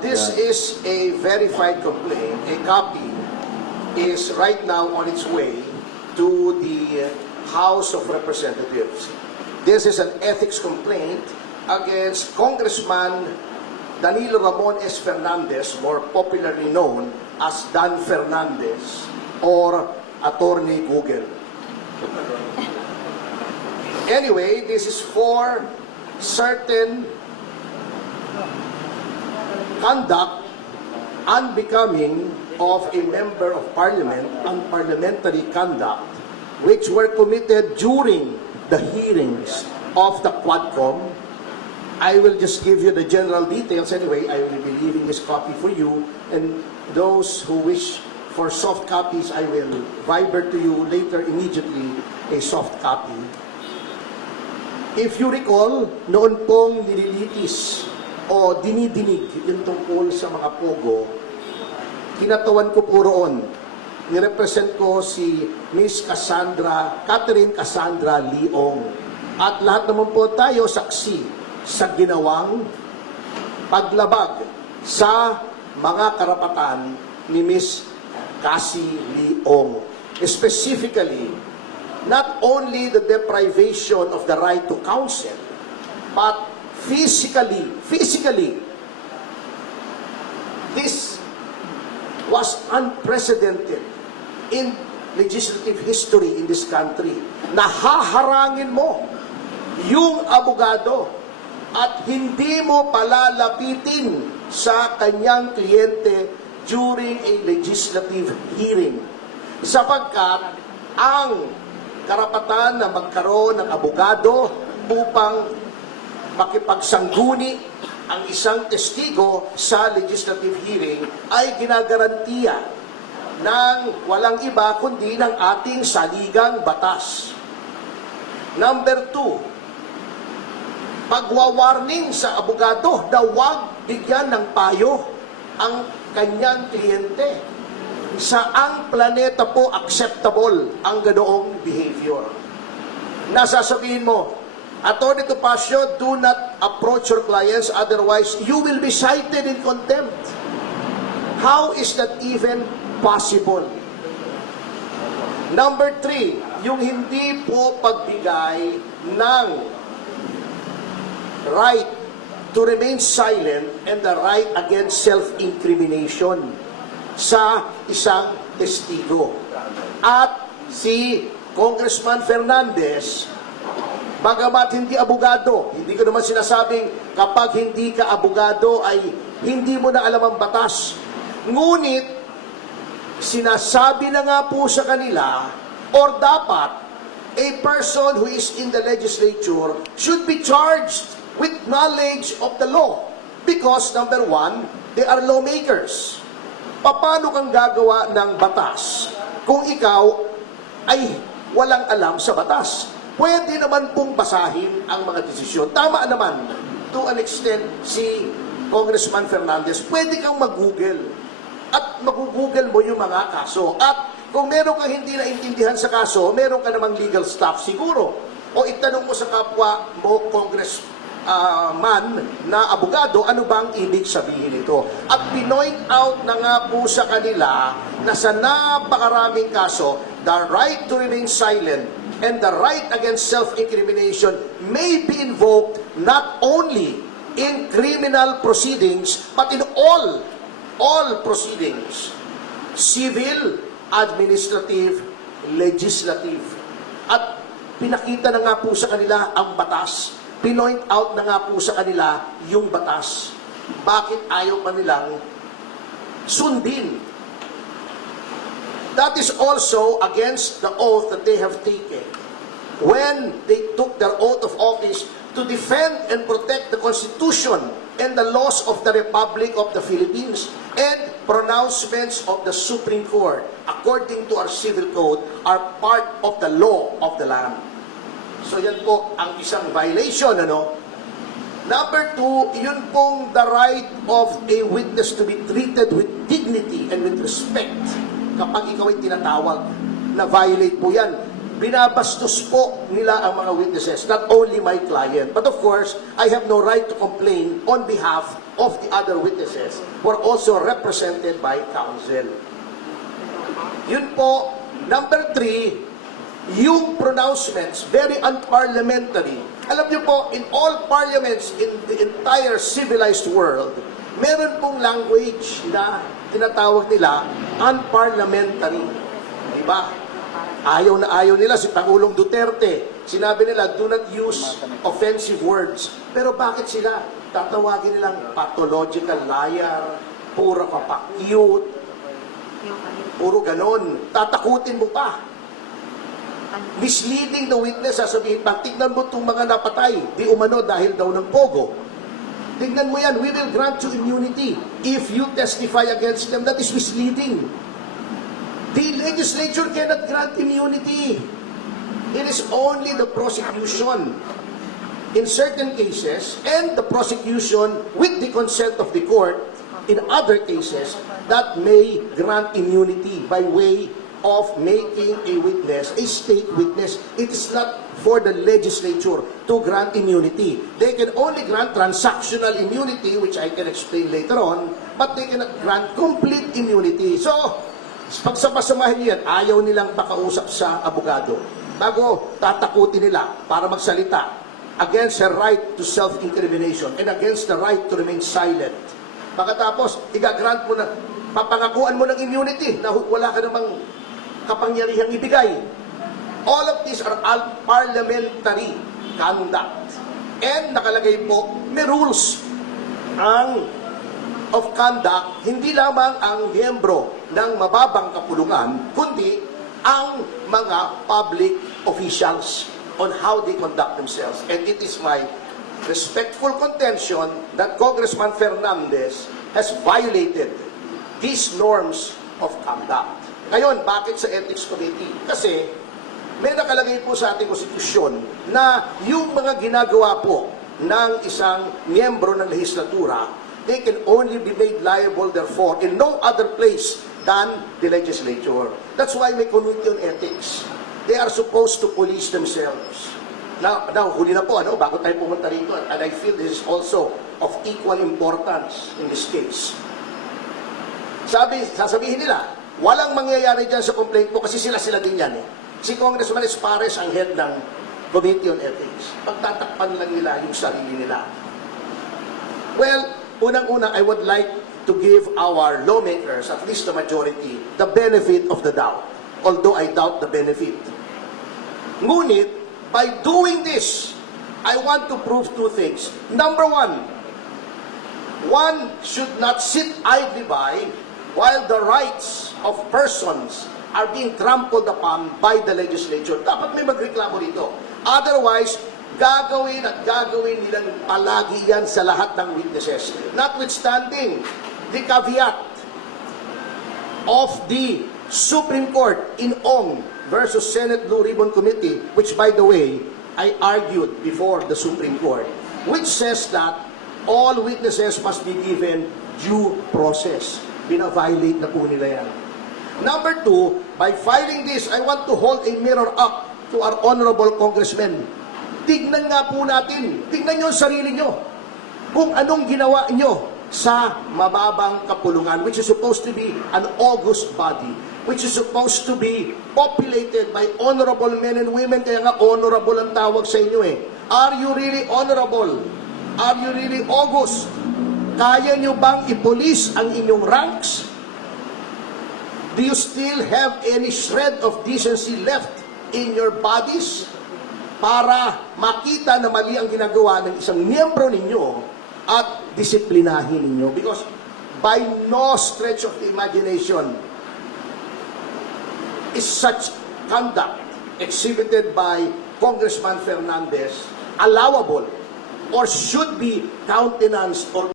This is a verified complaint. A copy is right now on its way to the House of Representatives. This is an ethics complaint against Congressman Danilo Ramon S. Fernandez, more popularly known as Dan Fernandez or Attorney Google. Anyway, this is for certain conduct unbecoming of a member of parliament, unparliamentary conduct, which were committed during the hearings of the Quadcom. I will just give you the general details anyway. I will be leaving this copy for you, and those who wish for soft copies, I will viber to you later immediately a soft copy. If you recall, noon pong nililitis o dinidinig yung tungkol sa mga pogo, kinatawan ko po roon. Nirepresent ko si Miss Catherine Cassandra Leong. At lahat naman po tayo saksi sa ginawang paglabag sa mga karapatan ni Miss Cassie Leong. Specifically, not only the deprivation of the right to counsel, but physically, this was unprecedented in legislative history in this country. Nahaharangin mo yung abogado at hindi mo palalapitin sa kanyang kliyente during a legislative hearing. Sapagkat ang karapatan na magkaroon ng abogado upang makipagsangguni ang isang testigo sa legislative hearing ay ginagarantiya ng walang iba kundi ng ating saligang batas. Number 2, pagwawarning sa abogado na huwag bigyan ng payo ang kanyang kliyente. Saang planeta po acceptable ang ganoong behavior? Nasasabihin mo, Attorney Topacio, do not approach your clients, otherwise you will be cited in contempt. How is that even possible? Number 3, yung hindi po pagbigay ng right to remain silent and the right against self-incrimination sa isang testigo. At si Congressman Fernandez, bagamat hindi abogado, hindi ko naman sinasabing kapag hindi ka abogado ay hindi mo na alam ang batas. Ngunit, sinasabi na nga po sa kanila, or dapat, a person who is in the legislature should be charged with knowledge of the law. Because, number 1, they are lawmakers. Paano kang gagawa ng batas kung ikaw ay walang alam sa batas? Pwede naman pong basahin ang mga desisyon. Tama naman, to an extent, si Congressman Fernandez, pwede kang mag-google. At mag-google mo yung mga kaso. At kung meron kang hindi naintindihan sa kaso, meron ka namang legal staff siguro. O itanong mo sa kapwa mo, Congressman na abogado, ano bang ibig sabihin ito? At pinoint out na nga po sa kanila na sa napakaraming kaso, the right to remain silent and the right against self-incrimination may be invoked not only in criminal proceedings, but in all proceedings. Civil, administrative, legislative. At pinakita na nga po sa kanila ang batas. Pinoint out na nga po sa kanila yung batas. Bakit ayaw pa nilang sundin? That is also against the oath that they have taken when they took their oath of office to defend and protect the Constitution and the laws of the Republic of the Philippines and pronouncements of the Supreme Court, according to our civil code, are part of the law of the land. So yan po ang isang violation, ano? Number 2, yun pong the right of a witness to be treated with dignity and with respect. Kapag ikaw ay tinatawag, na violate po yan. binabastos po nila ang mga witnesses, not only my client. But of course, I have no right to complain on behalf of the other witnesses who are also represented by counsel. Yun po. Number 3, yung pronouncements, very unparliamentary. Alam niyo po, in all parliaments in the entire civilized world, meron pong language na tinatawag nila unparliamentary. Diba? Ayaw na ayaw nila si Pangulong Duterte. Sinabi nila, do not use offensive words. Pero bakit sila tatawagin nilang pathological liar, puro ka pa cute, puro ganon. Tatakutin mo pa. Misleading the witness, sasabihin, tignan mo itong mga napatay, di umano dahil daw ng pogo. Tignan mo yan, we will grant you immunity if you testify against them. That is misleading. The legislature cannot grant immunity. It is only the prosecution in certain cases and the prosecution with the consent of the court in other cases that may grant immunity by way of making a witness, a state witness. It is not for the legislature to grant immunity. They can only grant transactional immunity, which I can explain later on, but they cannot grant complete immunity. So, pagsama-samahin niyo yan, ayaw nilang makausap sa abogado. Bago tatakutin nila para magsalita against her right to self-incrimination and against the right to remain silent. Pagkatapos, igagrant mo na, papangakuan mo ng immunity na wala ka namang kapangyarihang ibigay. All of these are parliamentary conduct. And nakalagay po, may rules of conduct, hindi lamang ang miyembro ng mababang kapulungan, kundi ang mga public officials on how they conduct themselves. And it is my respectful contention that Congressman Fernandez has violated these norms of conduct. Ngayon, bakit sa Ethics Committee? Kasi may nakalagay po sa ating konstitusyon na yung mga ginagawa po ng isang miyembro ng lehislatura, they can only be made liable therefore in no other place than the legislature. That's why may committee on ethics. They are supposed to police themselves. Now huli na po, bago tayo pumunta rito, and I feel this is also of equal importance in this case. Sasabihin nila, walang mangyayari dyan sa complaint po kasi sila din yan eh. Si Congressman Espares ang head ng Committee on Ethics. Pagtatakpan lang nila yung sarili nila. Well, unang-una, I would like to give our lawmakers, at least the majority, the benefit of the doubt. Although I doubt the benefit. Ngunit, by doing this, I want to prove two things. Number one should not sit idly by while the rights of persons are being trampled upon by the legislature. Dapat may magreklamo dito. Otherwise, gagawin nilang palagi yan sa lahat ng witnesses. Notwithstanding the caveat of the Supreme Court in Ong versus Senate Blue Ribbon Committee, which by the way, I argued before the Supreme Court, which says that all witnesses must be given due process. Bina-violate na po nila yan. Number two, by filing this, I want to hold a mirror up to our honorable congressmen. Tignan nga po natin, tignan nyo ang sarili nyo, kung anong ginawa nyo sa mababang kapulungan, which is supposed to be an august body, which is supposed to be populated by honorable men and women, kaya nga honorable ang tawag sa inyo eh. Are you really honorable? Are you really august? Kaya nyo bang ipolis ang inyong ranks? Do you still have any shred of decency left in your bodies para makita na mali ang ginagawa ng isang miyembro ninyo at disiplinahin ninyo? Because by no stretch of the imagination is such conduct exhibited by Congressman Fernandez allowable or should be countenanced or